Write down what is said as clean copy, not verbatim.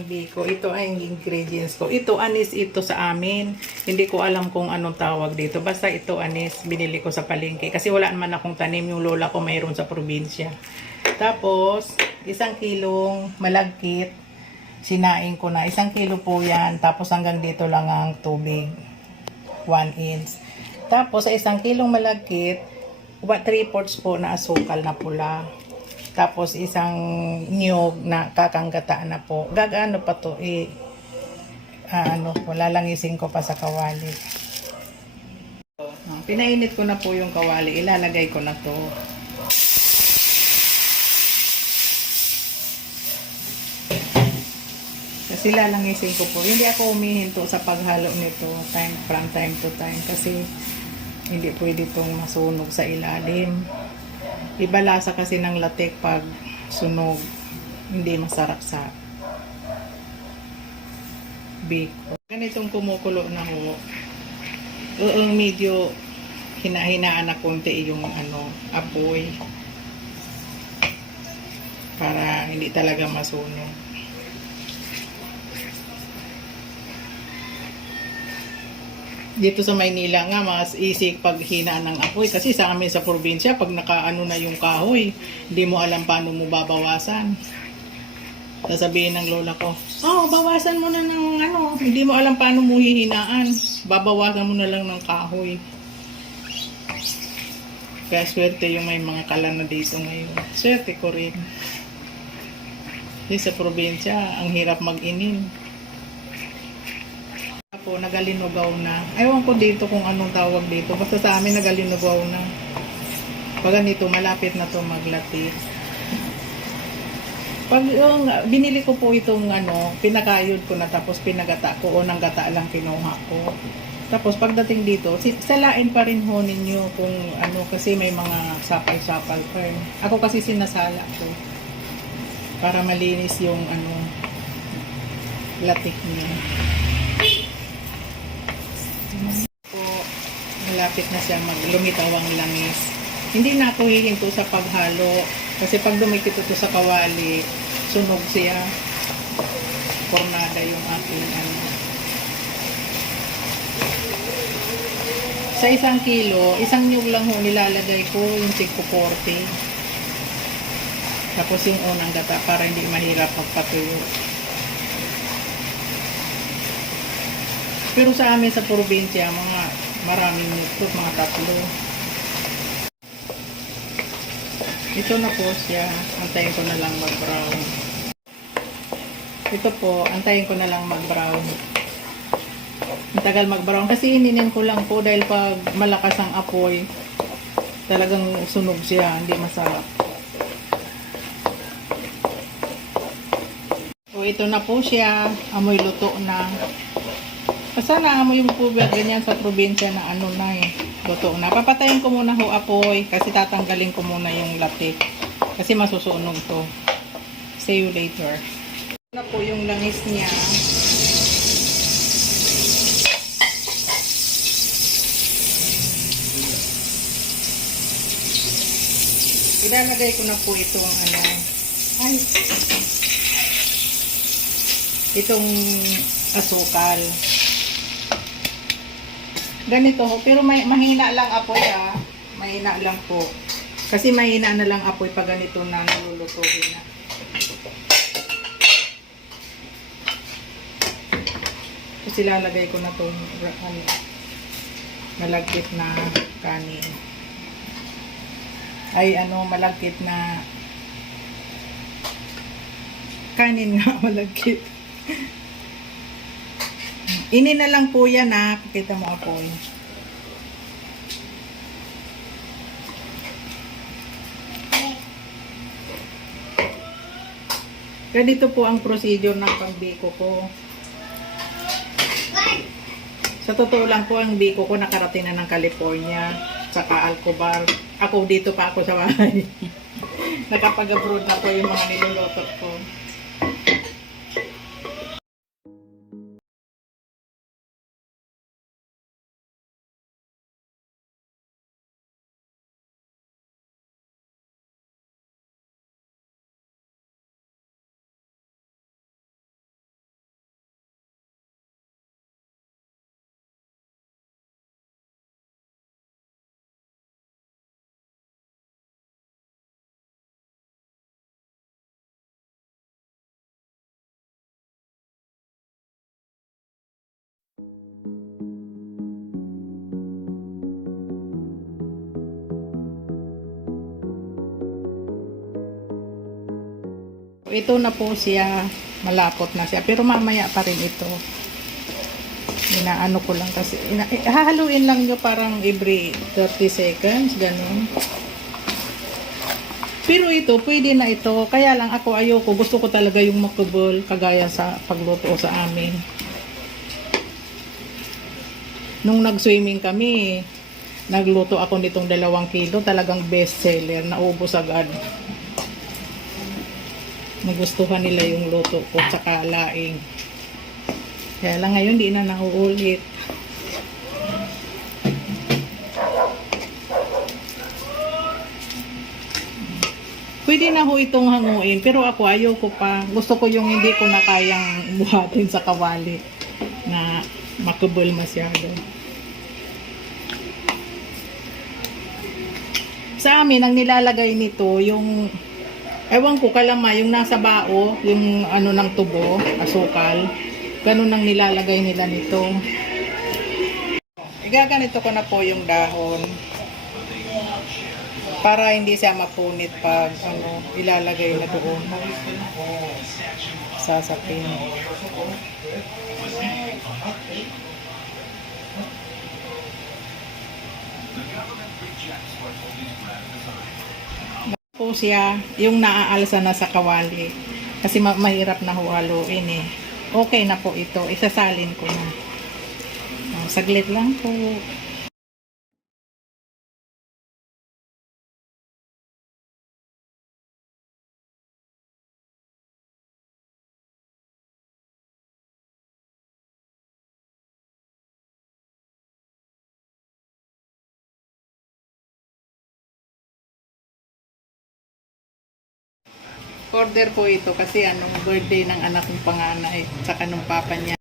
ng biko. Ito ay ingredients ko. Ito anis ito sa amin. Hindi ko alam kung anong tawag dito. Basta ito anis. Binili ko sa palengke. Kasi wala naman akong tanim. Yung lola ko mayroon sa probinsya. Tapos, 1 kilong malagkit. Sinaing ko na. 1 kilo po yan. Tapos hanggang dito lang ang tubig. 1 inch. Tapos sa 1 kilong malagkit, 3/4 po na asukal na pula. Tapos isang niyog na kakanggataan na po. Gagaano pa to lalangisin ko pa sa kawali. Pinainit ko na po yung kawali. Ilalagay ko na to. Kasi lalangisin ko po. Hindi ako humihinto sa paghalo nito from time to time. Kasi hindi pwede itong masunog sa ilalim. Iba lasa kasi ng latek pag sunog. Hindi masarap sa biko. Ganitong kumukulo na ho. Medyo hinahinaan na konti yung apoy. Para hindi talaga masunog. Dito sa Maynila nga, mas easy pag hinaan ng apoy. Kasi sa amin sa probinsya, pag nakaano na yung kahoy, hindi mo alam paano mo babawasan. Sasabihin ng lola ko, bawasan mo na ng hindi mo alam paano mo hihinaan. Babawasan mo na lang ng kahoy. Kaya swerte yung may mga kalan na dito ngayon. Swerte ko rin. Kasi sa probinsya, ang hirap mag-inim. Po, nagalinugaw na. Ewan ko dito kung anong tawag dito. Basta sa amin nagalinugaw na. Pag ganito, malapit na to maglati. Pag binili ko po itong pinakayod ko na tapos pinagata ko o ng gata lang kinuha ko. Tapos pagdating dito, salain pa rin ho ninyo kung kasi may mga sapal-sapal pa rin. Ako kasi sinasala ko. Para malinis yung latik niya. Po, malapit na siya lumitaw ang langis. Hindi na ako hihinto sa paghalo kasi pag dumikit ito sa kawali, sunog siya. Pornada yung aking Sa 1 kilo, 1 nyug lang ho nilalagay ko yung 40. Tapos yung unang gata para hindi mahirap magpatuyo. Pero sa amin sa probinsya, maraming fruit, mga 3. Ito na po siya. Antayin ko na lang mag-brown. Ito po, antayin ko na lang mag-brown. Ang tagal mag-brown. Kasi ininin ko lang po dahil pag malakas ang apoy, talagang sunog siya. Hindi masarap. So, ito na po siya. Amoy luto na. Sana amoy mo po ganyan sa probinsya na luto na. Papatayin ko muna ho apoy kasi tatanggalin ko muna yung latik. Kasi masusunog to. See you later. Ito na po yung langis niya. Ilalagay ko na po itong itong asukal. Ganito ho, pero mahina lang apoy mahina lang po. Kasi mahina na lang apoy pag ganito na nalulutuin na. Kasi lalagay ko na itong malagkit na kanin. Ay malagkit na kanin nga, malagkit. Ini na lang po yan pakita mo apoy. Ganito po ang procedure ng pagbiko ko. Sa totoo lang po, ang biko ko nakarating na ng California, saka Alcobar. Ako dito pa ako sa bahay. Nakapag-abroad na po yung mga niluluto ko. Ito na po siya, malapot na siya. Pero mamaya pa rin ito. Inaano ko lang kasi. Hahaluin lang nyo parang every 30 seconds. Ganun. Pero ito, pwede na ito. Kaya lang ako ayoko. Gusto ko talaga yung makubol. Kagaya sa pagluto sa amin. Nung nag-swimming kami, nagluto ako nitong 2 kilo. Talagang best seller. Naubos agad. Nagustuhan nila yung luto ko tsaka laing. Kaya lang ngayon di na nauulit. Pwede na ho itong hanguin pero ako ayoko pa. Gusto ko yung hindi ko na kayang buhatin sa kawali na makubol masyado. Sa amin ang nilalagay nito yung ewan ko kalama, yung nasa bao, yung ano ng tubo, asukal, ganun ang nilalagay nila nito. Igaganito ko na po yung dahon para hindi siya mapunit pag ano, ilalagay na doon. Sasapin. Po siya, yung naaalsa na sa kawali. Kasi mahirap na haluin eh. Okay na po ito. Isasalin ko na. Saglit lang po. Order po ito kasi anong birthday ng anak kong panganay. Tsaka nung papa niya.